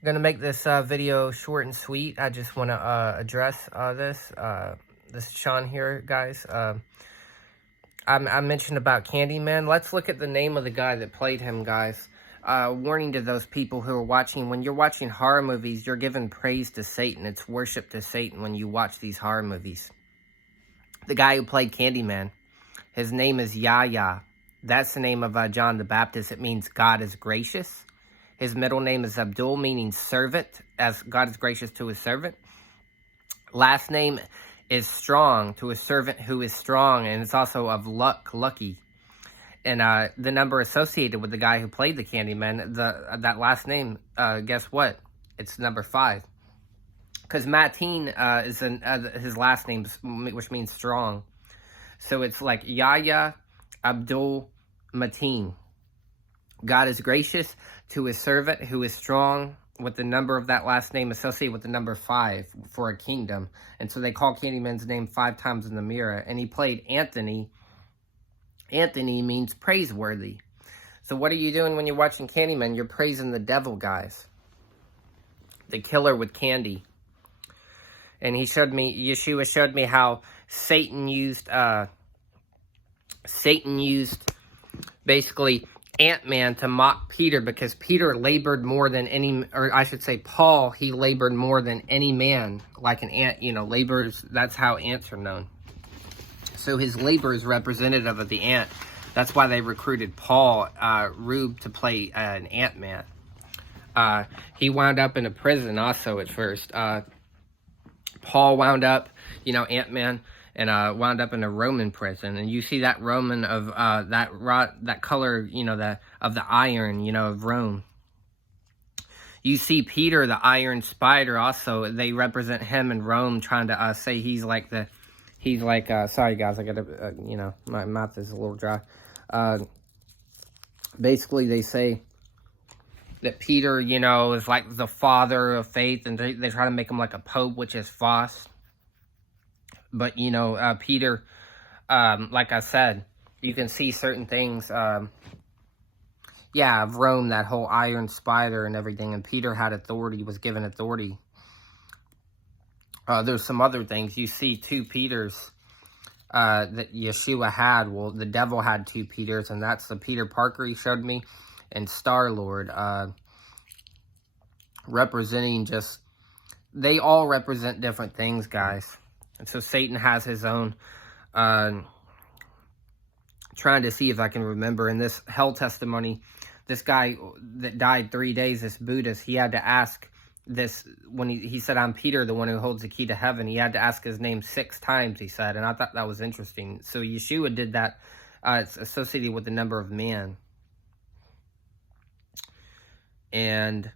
I'm going to make this video short and sweet. I just want to address this. This is Sean here, guys. I mentioned about Candyman. Let's look at the name of the guy that played him, guys. Warning to those people who are watching. When you're watching horror movies, you're giving praise to Satan. It's worship to Satan when you watch these horror movies. The guy who played Candyman, his name is Yahya. That's the name of John the Baptist. It means God is gracious. His middle name is Abdul, meaning servant, as God is gracious to his servant. Last name is strong, to a servant who is strong, and it's also of luck, lucky. And the number associated with the guy who played the Candyman, that last name, guess what? It's number 5. Because Mateen is his last name, which means strong. So it's like Yahya Abdul Mateen. God is gracious to his servant who is strong, with the number of that last name associated with the number 5 for a kingdom. And so they call Candyman's name 5 times in the mirror. And he played Anthony. Anthony means praiseworthy. So what are you doing when you're watching Candyman? You're praising the devil, guys. The killer with candy. And Yeshua showed me how Satan used basically Ant-Man to mock Peter, because Peter labored more than any, or I should say Paul, he labored more than any man, like an ant, labors, that's how ants are known. So his labor is representative of the ant. That's why they recruited Paul Rube to play an Ant-Man. He wound up in a prison also at first. Paul wound up, Ant-Man, and wound up in a Roman prison. And you see that Roman of that color, of the iron, of Rome. You see Peter, the iron spider, also. They represent him in Rome, trying to say sorry guys, I gotta, my mouth is a little dry. Basically, they say that Peter, is like the father of faith, and they try to make him like a pope, which is false. But, Peter, like I said, you can see certain things, of Rome, that whole iron spider and everything, and Peter had authority, was given authority. There's some other things. You see 2 Peters that Yeshua had. Well, the devil had 2 Peters, and that's the Peter Parker he showed me, and Star-Lord, representing they all represent different things, guys. And so Satan has his own, trying to see if I can remember. In this hell testimony, this guy that died 3 days, this Buddhist, he had to ask this, when he said, I'm Peter, the one who holds the key to heaven, he had to ask his name 6 times, he said, and I thought that was interesting. So Yeshua did that. It's associated with the number of man. And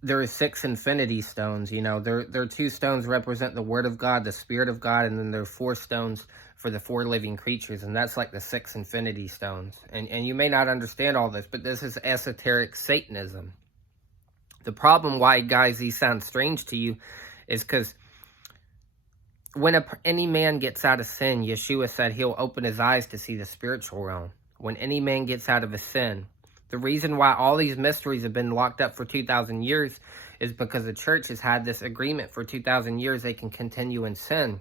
there are 6 infinity stones, there are 2 stones represent the word of God, the spirit of God, and then there are 4 stones for the 4 living creatures, and that's like the 6 infinity stones. And you may not understand all this, but this is esoteric Satanism. The problem why, guys, these sound strange to you is because when any man gets out of sin, Yeshua said he'll open his eyes to see the spiritual realm. When any man gets out of a sin, the reason why all these mysteries have been locked up for 2,000 years is because the church has had this agreement for 2,000 years they can continue in sin.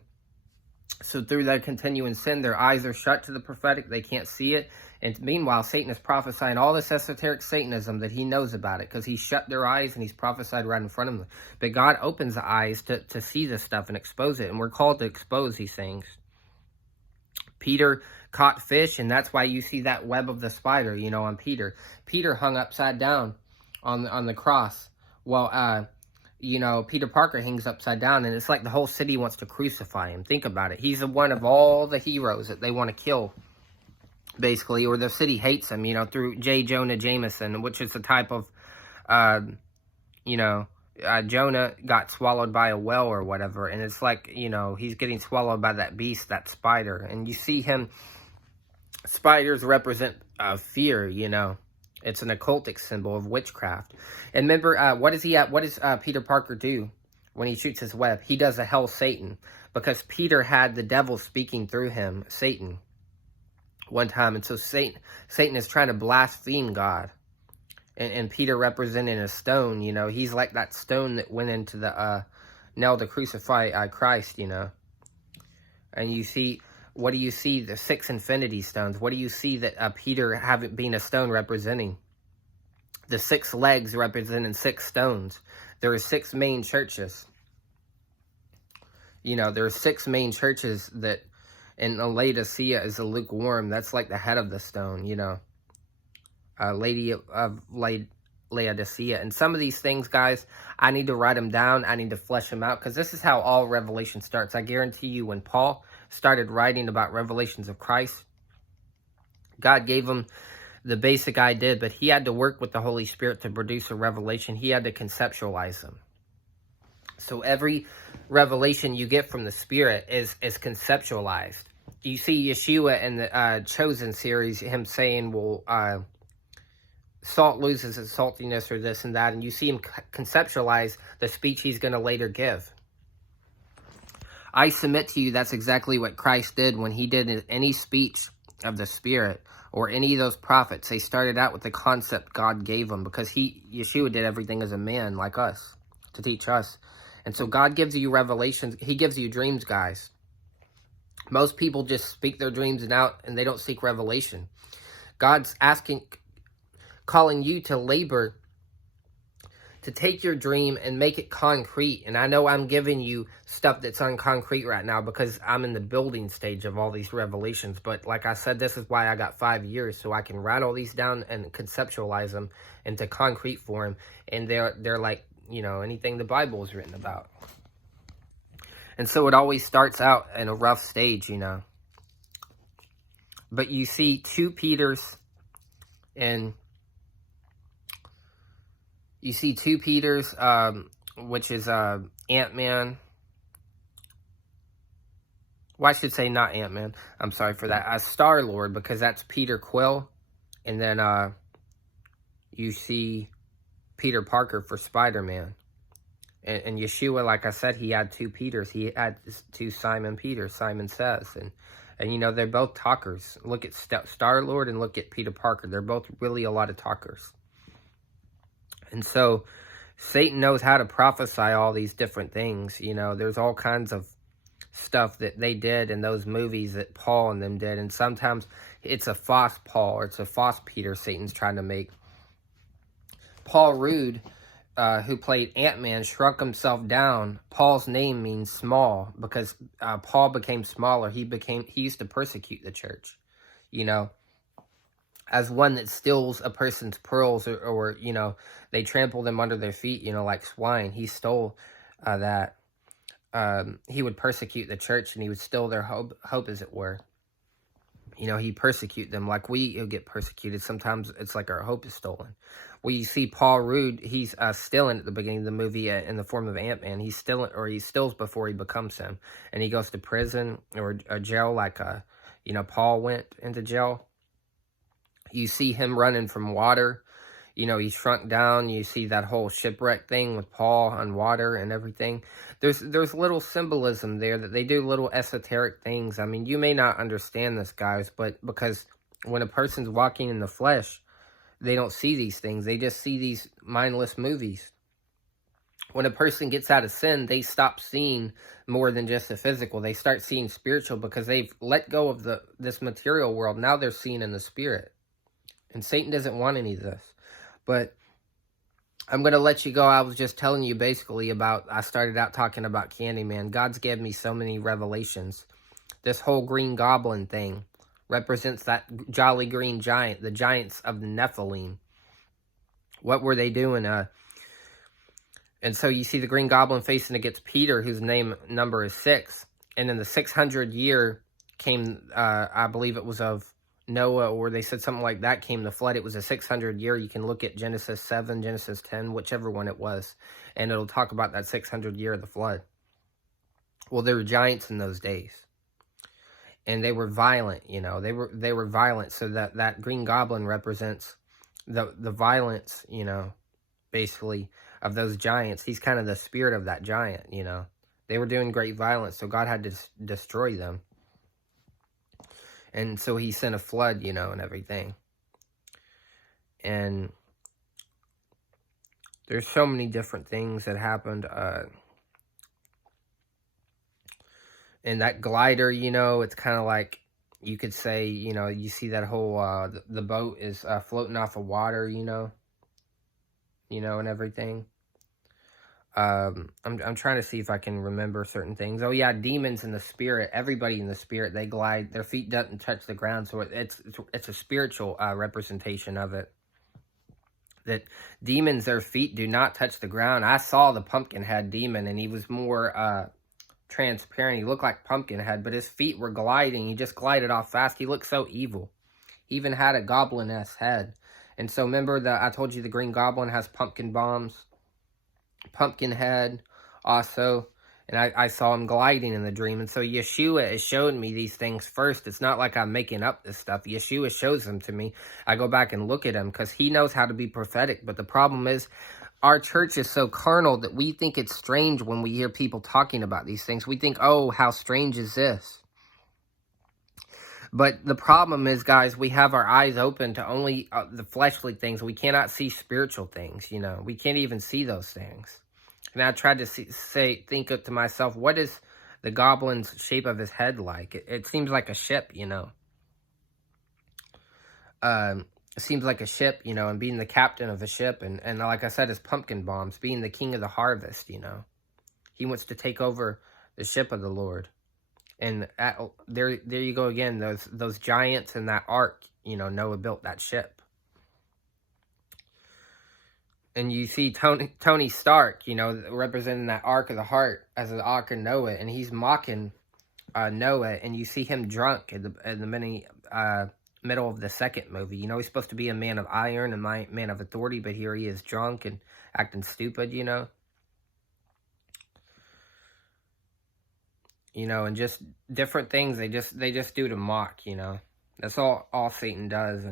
So through that continuing sin, their eyes are shut to the prophetic. They can't see it. And meanwhile, Satan is prophesying all this esoteric Satanism that he knows about it, because he shut their eyes and he's prophesied right in front of them. But God opens the eyes to see this stuff and expose it. And we're called to expose these things. Peter caught fish, and that's why you see that web of the spider, on Peter. Peter hung upside down on the cross. Well, Peter Parker hangs upside down, and it's like the whole city wants to crucify him. Think about it. He's one of all the heroes that they want to kill, basically, or the city hates him, through J. Jonah Jameson, which is a type of, Jonah got swallowed by a whale or whatever, and it's like, he's getting swallowed by that beast, that spider, and you see him. Spiders represent fear, It's an occultic symbol of witchcraft. And remember, what does Peter Parker do when he shoots his web? He does a hell Satan, because Peter had the devil speaking through him, Satan, one time. And so Satan is trying to blaspheme God. And Peter representing a stone, you know. He's like that stone that went into the nail to crucify Christ, you know. And you see, what do you see? The 6 infinity stones. What do you see that Peter having been a stone representing? The 6 legs representing 6 stones. There are 6 main churches. You know, there are 6 main churches that, and Laodicea is a lukewarm. That's like the head of the stone, you know. Lady of Laodicea. And some of these things, guys, I need to write them down. I need to flesh them out, because this is how all Revelation starts. I guarantee you, when Paul started writing about revelations of Christ, God gave him the basic idea, but he had to work with the Holy Spirit to produce a revelation. He had to conceptualize them. So every revelation you get from the Spirit is conceptualized. You see Yeshua in the Chosen series, him saying, well, salt loses its saltiness, or this and that, and you see him conceptualize the speech he's going to later give. I submit to you that's exactly what Christ did when he did any speech of the Spirit or any of those prophets. They started out with the concept God gave them, because Yeshua did everything as a man like us, to teach us. And so God gives you revelations. He gives you dreams, guys. Most people just speak their dreams out, and they don't seek revelation. God's calling you to labor, to take your dream and make it concrete. And I know I'm giving you stuff that's unconcrete right now, because I'm in the building stage of all these revelations. But like I said, this is why I got 5 years, so I can write all these down and conceptualize them into concrete form. And they're like, you know, anything the Bible is written about. And so it always starts out in a rough stage, you know. But you see 2 Peters, and you see 2 Peters, which is Ant-Man. Well, I should say not Ant-Man. I'm sorry for that. Star-Lord, because that's Peter Quill. And then you see Peter Parker for Spider-Man. And Yeshua, like I said, he had 2 Peters. He had 2 Simon Peters, Simon Says. And you know, they're both talkers. Look at Star-Lord and look at Peter Parker. They're both really a lot of talkers. And so Satan knows how to prophesy all these different things. You know, there's all kinds of stuff that they did in those movies that Paul and them did. And sometimes it's a false Paul, or it's a false Peter Satan's trying to make. Paul Rudd, who played Ant-Man, shrunk himself down. Paul's name means small, because Paul became smaller. He used to persecute the church, you know, as one that steals a person's pearls, or you know, they trample them under their feet, you know, like swine. He stole that. He would persecute the church, and he would steal their hope, as it were. You know, he persecute them like we get persecuted. Sometimes it's like our hope is stolen. Well, you see Paul Rudd, he's stealing at the beginning of the movie in the form of Ant-Man. He's stealing, or he steals before he becomes him. And he goes to prison or jail, like, you know, Paul went into jail. You see him running from water. You know, he shrunk down. You see that whole shipwreck thing with Paul on water and everything. There's little symbolism there, that they do little esoteric things. I mean, you may not understand this, guys, but because when a person's walking in the flesh, they don't see these things. They just see these mindless movies. When a person gets out of sin, they stop seeing more than just the physical. They start seeing spiritual, because they've let go of this material world. Now they're seeing in the spirit. And Satan doesn't want any of this. But I'm going to let you go. I was just telling you basically I started out talking about Candyman. God's given me so many revelations. This whole Green Goblin thing represents that jolly green giant, the giants of the Nephilim. What were they doing? And so you see the Green Goblin facing against Peter, whose number is 6. And in the 600 year came, I believe it was of Noah, or they said something like that, came the flood. It was a 600 year. You can look at Genesis 7, Genesis 10, whichever one it was, and it'll talk about that 600 year of the flood. Well, there were giants in those days, and they were violent. You know, they were violent. So that Green Goblin represents the violence, you know, basically, of those giants. He's kind of the spirit of that giant. You know, they were doing great violence, so God had to destroy them. And so he sent a flood, you know, and everything. And There's so many different things that happened. And that glider, you know, it's kind of like, you could say, you know, you see that whole, the boat is floating off of water, you know, and everything. I'm trying to see if I can remember certain things. Oh yeah, demons in the spirit. Everybody in the spirit, they glide. Their feet doesn't touch the ground, so it's a spiritual representation of it. That demons, their feet do not touch the ground. I saw the Pumpkinhead demon, and he was more transparent. He looked like Pumpkinhead, but his feet were gliding. He just glided off fast. He looked so evil. He even had a goblin-esque head. And so remember that I told you the Green Goblin has pumpkin bombs, Pumpkinhead also, and I saw him gliding in the dream. And so Yeshua is showing me these things first. It's not like I'm making up this stuff. Yeshua shows them to me. I go back and look at him because he knows how to be prophetic. But the problem is, our church is so carnal that we think it's strange when we hear people talking about these things. We think, oh, how strange is this? But the problem is, guys, we have our eyes open to only the fleshly things. We cannot see spiritual things, you know. We can't even see those things. And I tried to think to myself, what is the goblin's shape of his head like? It seems like a ship, you know. It seems like a ship, you know, and being the captain of a ship. And like I said, his pumpkin bombs, being the king of the harvest, you know. He wants to take over the ship of the Lord. And there you go again, those giants in that ark, you know, Noah built that ship. And you see Tony Stark, you know, representing that Ark of the Heart as the Ark of Noah, and he's mocking Noah, and you see him drunk in the middle of the second movie. You know, he's supposed to be a man of iron, a man of authority, but here he is drunk and acting stupid, you know. You know, and just different things they just do to mock, you know. That's all Satan does,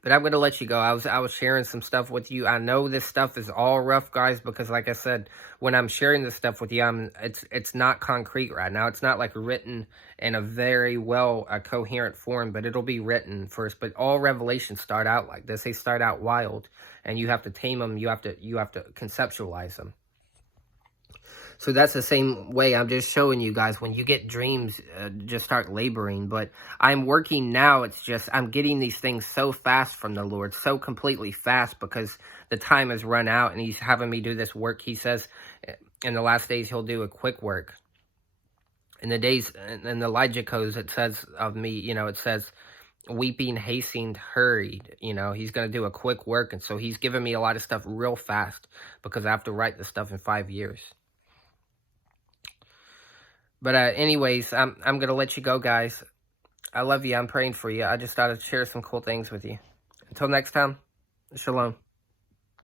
but I'm gonna let you go. I was sharing some stuff with you. I know this stuff is all rough, guys, because like I said, when I'm sharing this stuff with you, it's not concrete right now. It's not like written in a very coherent form, but it'll be written first. But all revelations start out like this. They start out wild, and you have to tame them. You have to conceptualize them. So that's the same way. I'm just showing you guys, when you get dreams, just start laboring. But I'm working now. It's just I'm getting these things so fast from the Lord, so completely fast, because the time has run out, and he's having me do this work. He says in the last days he'll do a quick work. In the days, in the Elijah codes, it says of me, you know, it says weeping, hastened, hurried. You know, he's going to do a quick work. And so he's giving me a lot of stuff real fast, because I have to write this stuff in 5 years. But anyways, I'm going to let you go, guys. I love you. I'm praying for you. I just thought I'd share some cool things with you. Until next time, shalom.